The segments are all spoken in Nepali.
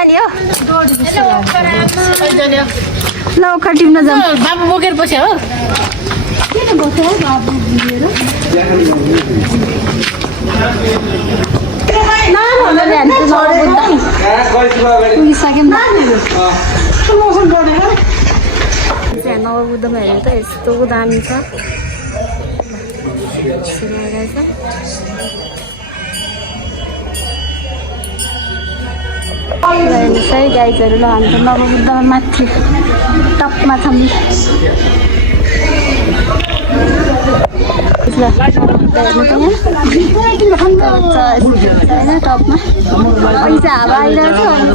जाने हो ल ओखर टिप्न जाउँ बाबु बोकेर पछि हो किन बस्यो बाबु लिएर नवबुद्धमा हेरेर त यस्तो दामी छ हेर्नुहोस् है गाइजहरू ल हामी त नवबुद्धमा माथि टपमा छौँ होइन टपमा अहिले चाहिँ हावा आइरहेको छ अहिले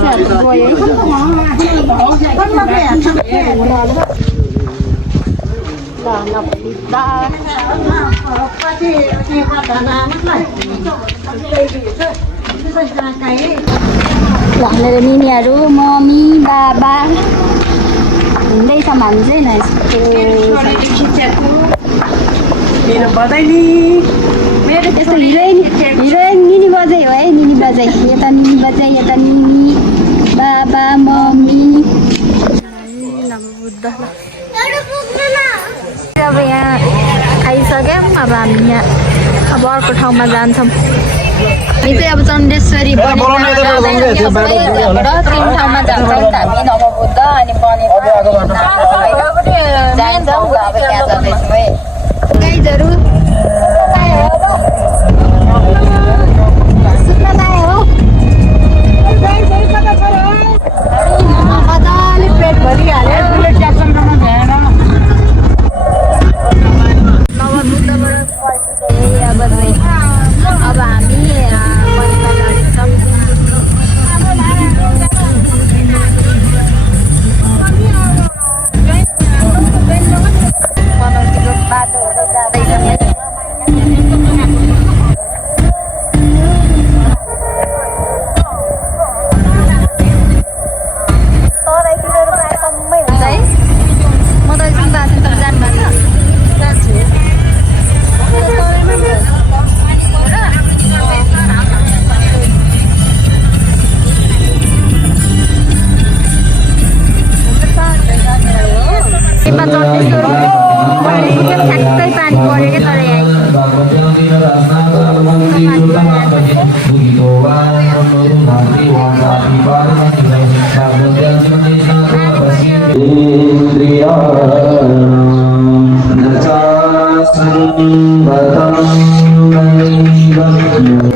चाहिँ हाम्रो गयो मेरो निनीहरू मम्मी बाबा हिँड्दैछौँ हामी चाहिँ यस्तो हिरोइन निनी बजाइ हो है निनी बजाइ यता निनी बजाइ यता निनी बाबा मम्मी नवबुद्ध अब यहाँ खाइसक्यौँ अब हामी यहाँ अब अर्को ठाउँमा जान्छौँ हामी चाहिँ अब चण्डेश्वरी तिन ठाउँमा जान्छौँ हामी नवबुद्ध अनि जान्छौँ अब त्यहाँ जाँदैछौँ है गाइजहरू मजाले पेट भरिहाल्यो अब हामी बाटोहरू जाँदैछौँ ठ्याक्कै पानी पऱ्यो क्या तर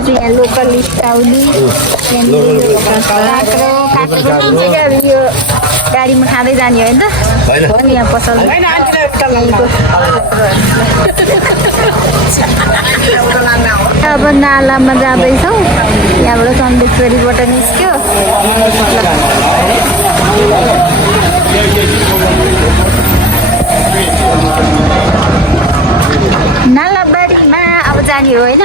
यहाँ लोकल स्टाउली यो गाडीमा खाँदै जाने होइन त यहाँ पसल अब नालामा जाँदैछौँ यहाँबाट चण्डेश्वरीबाट निस्क्यो नालाबारीमा अब जाने हो होइन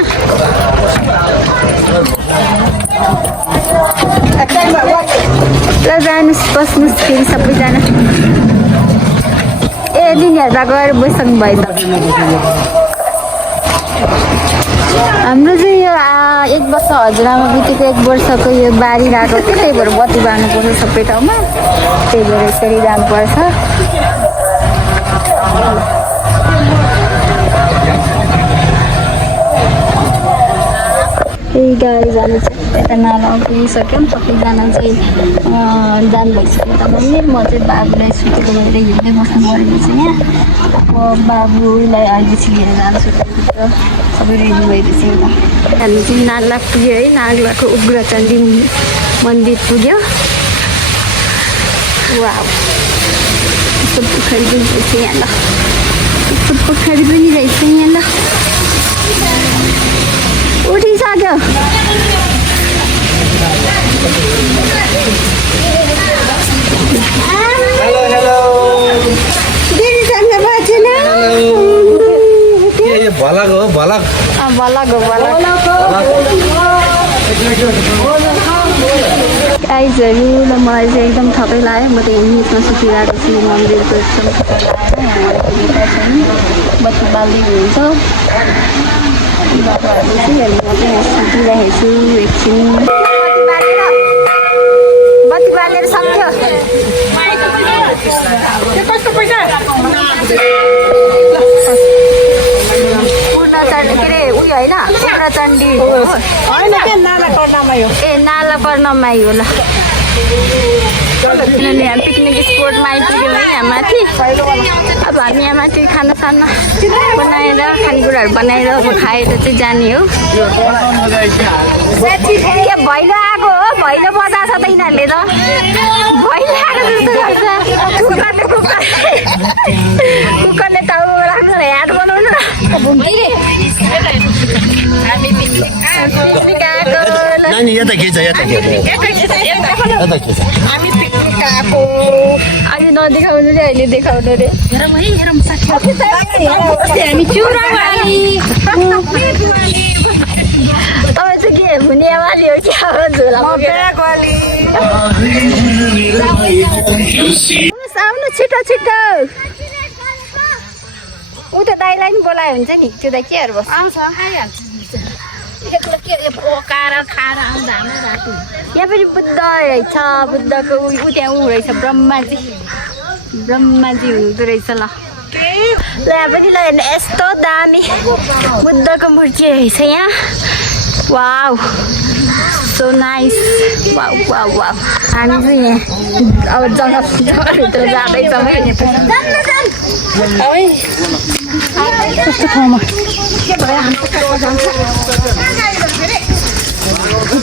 ल जानुहोस् बस्नुहोस् फेरि सबैजना ए दिदीहरूमा गएर बसिसक्नु भयो त हाम्रो चाहिँ यो 1 वर्ष हजुरआमा बितेको 1 वर्षको यो बारी राखेको थियो त्यही भएर बत्ती बाल्नुपर्छ सबै ठाउँमा त्यही भएर यसरी जानुपर्छ त्यही गाडी जानु चाहिँ यता नालामा पुगिसक्यौँ सबैजना चाहिँ जानु भइसक्यो यता मैले म चाहिँ बाबुलाई सुतेको भएर हिँड्दै बस्नु परेको छ यहाँ अब बाबुलाई अलिकति लिएर जान्छु सबै रेडी भइरहेछ यता हामी चाहिँ नाला पुग्यो है नालाको उग्रचण्डी मन्दिर पुग्यो वा यस्तो पोखरी पनि रहेछ यहाँ ल यस्तो पोखरी पनि रहेछ यहाँ ल उठिसक्यो गाइजहरू ल मलाई चाहिँ एकदम थकै लाग्यो म त यहाँ निचमा सुतिरहेको छु मन्दिरको एकदम बत्ती बाल्दै हुन्छ बाबाहरूले चाहिँ म चाहिँ यहाँ सुतिरहेको छु एकछिन बालेर सक्यो कस्तो पैसा पूर्णचण्डी के अरे उयो होइन पूर्णचण्डी होइन के नाला कर्णामा यो ए नाला पर्नमा यो ल किनभने यहाँ पिकनिक स्पोटमा आइपुग्यौँ है यहाँ माथि अब हामी यहाँ माथि खानासाना बनाएर खानेकुराहरू बनाएर अब खाएर चाहिँ जाने हो के भैलो आएको हो भैलो बजाएको छ त यिनीहरूले त भैलो आएको जस्तो गर्छ कुकरले त राख्छ ह्याट बनाउनु पिकनिक आएको नानी यता खिच यता खिच हामी पिकनिक आएको अहिले नदेखाउनु रे अहिले देखाउनु रे हामी चुरावाली तपाईँ चाहिँ के भुनियावाली हो क्या हो झोलामा आउनु छिटो छिटो ऊ त दाइलाई नि बोलायो हुन्छ नि त्यो दाइ केहरू बस्छ आउँछ खाइहाल्छ पकाएर खाएर आउँदा हाम्रो राति यहाँ पनि बुद्ध रहेछ बुद्धको ऊ त्यहाँ ऊ रहेछ ब्रह्माजी हुनुहुँदो रहेछ ल यहाँ पनि ल हेर्नु यस्तो दामी बुद्धको मूर्ति रहेछ यहाँ wow so nice wow wow wow हामी चाहिँ यहाँ अब जग्गाभित्र जाँदैछौँ है कस्तो ठाउँमा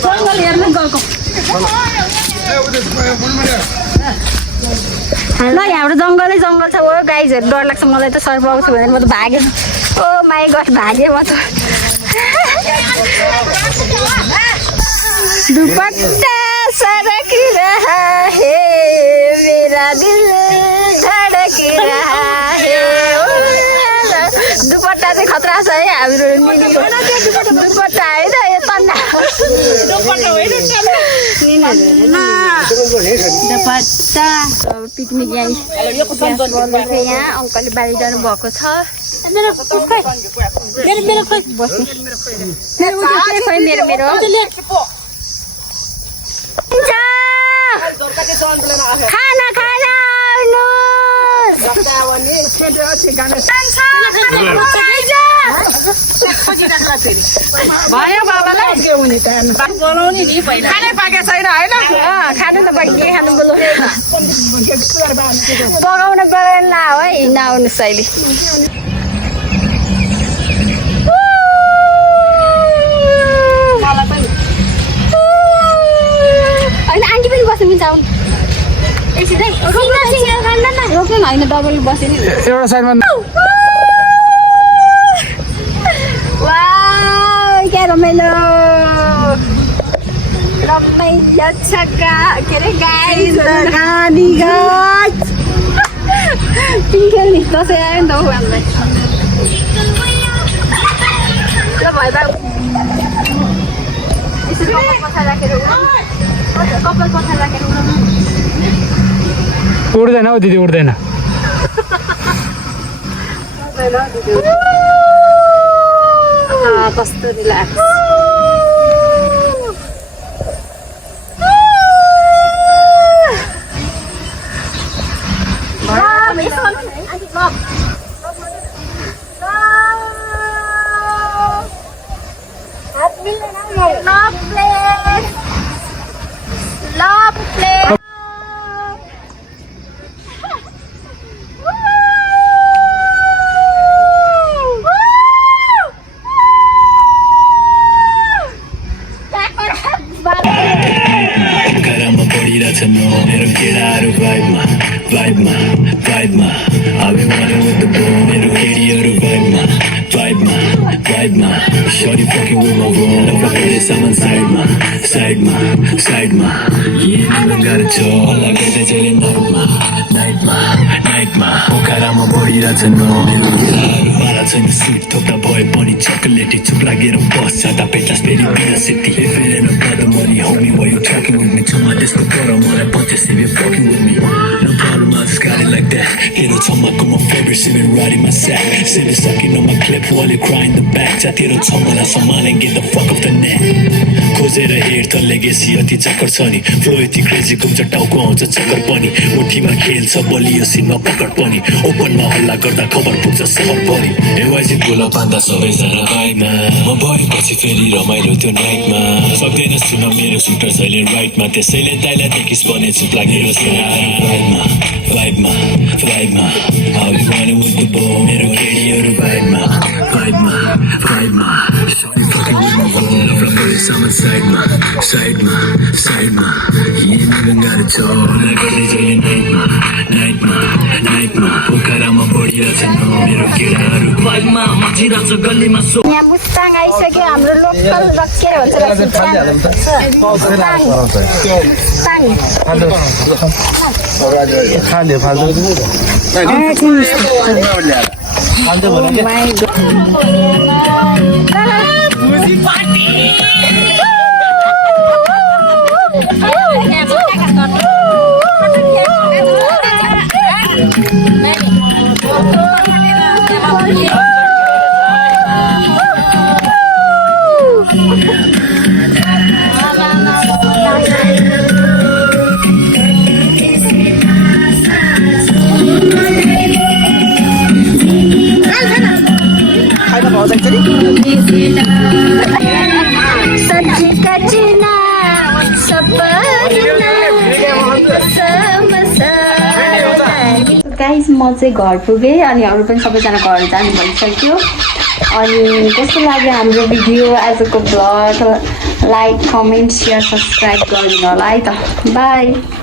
जङ्गल हेर्नु गएको ल यहाँबाट जङ्गलै जङ्गल छ हो गाइजहरू डर लाग्छ मलाई त सर्प आउँछ भनेर म त भागेँ ओ माई गड भागेँ म त दुपट्टा सरक रहा है मेरा दिल धड़क रहा है दुपट्टा चाहिँ खतरा छ है हाम्रो मिनीको दुपट्टा होइन यो तन्ना दुपट्टा पिकनिक यहाँ अङ्कलले बाहिर जानु भएको छ मेरो खाना खाना भयो बाबालाई के हुने त बनाउने नि पहिला खानै पाकेको छैन होइन खानु त बढी के खानु बोलो पकाउन पकाउन न है नआउनुहोस् अहिले होइन आन्टी पनि बस्नु मिल्छ आउनु रोक्नु न होइन डबल बस्यो नि एउटा साइडमा क्या रमाइलो रमाइलो छ के अरे गाई पिङ्खेल नि दसैँ आयो नि त हौ हामीलाई ल भयो बाबु यसो कपाल पछाडि राखेर उड्दैन हौ दिदी उड्दैन कस्तो रिल्याक्स मेरो केटाहरू भाइबमा I've been running with the bull मेरो केटीहरू भाइबमा Shorty fucking with my bro नपकाउने सामान साइडमा यहाँ गाह्रो छ हल्ला गर्दै जहिले नाइटमा पोखरामा बढिरहेछ न मेरो केटाहरू मारा छैन सुट थोप्दा भए पनि चकलेटी चुप लागेर बस जाँदा पेटास फेरि बिना city If it ain't about the money homie why you talking with me छमा त्यसको पर मलाई पचास if you fucking with me No problem I just got it like that Hero छमाको my favorite sipping right in my sack Sipping sucking on my clip while you cry in the back जातिरो छ मलाई सम्हाल and get the fuck off the net खोजेर हेर त लेगेसी अति चक्कर छ नि फ्लो यति क्रेजी घुम्छ टाउको आउँछ चक्कर पनि मुठीमा खेल्छ बलियो सिनमा पकड पनि ओपनमा हल्ला गर्दा खबर पुग्छ सहरभरि एवाइजी गोला पान्दा सबैजना भाइमा म भएपछि फेरि रमाइलो त्यो नाइटमा सक्दैन सुन मेरो सुटर छैन राइटमा त्यसैले दाइलाई देखिस भने चुप लागेर भाइबमा भाइबमा भाइबमा how you want with the bow मेरो केटीहरू भाइबमा भाइबमा भाइबमा साइडमा साइडमा साइडमा यिनीहरू गाह्रो छ होला गर्दै जहिले नाइटमा नाइटमा नाइटमा पोखरामा बढिरहेछ मेरो केटाहरू भाइबमा मचिरहेछ गल्लीमा सो यहाँ मुस्ताङ आइसक्यो हाम्रो लोकल के गाइस म चाहिँ घर पुगेँ अनि अरू पनि सबैजना घर जानु भइसक्यो अनि कस्तो लाग्यो हाम्रो भिडियो आजको vlog like comment share subscribe गरिदिनु होला है त बाई।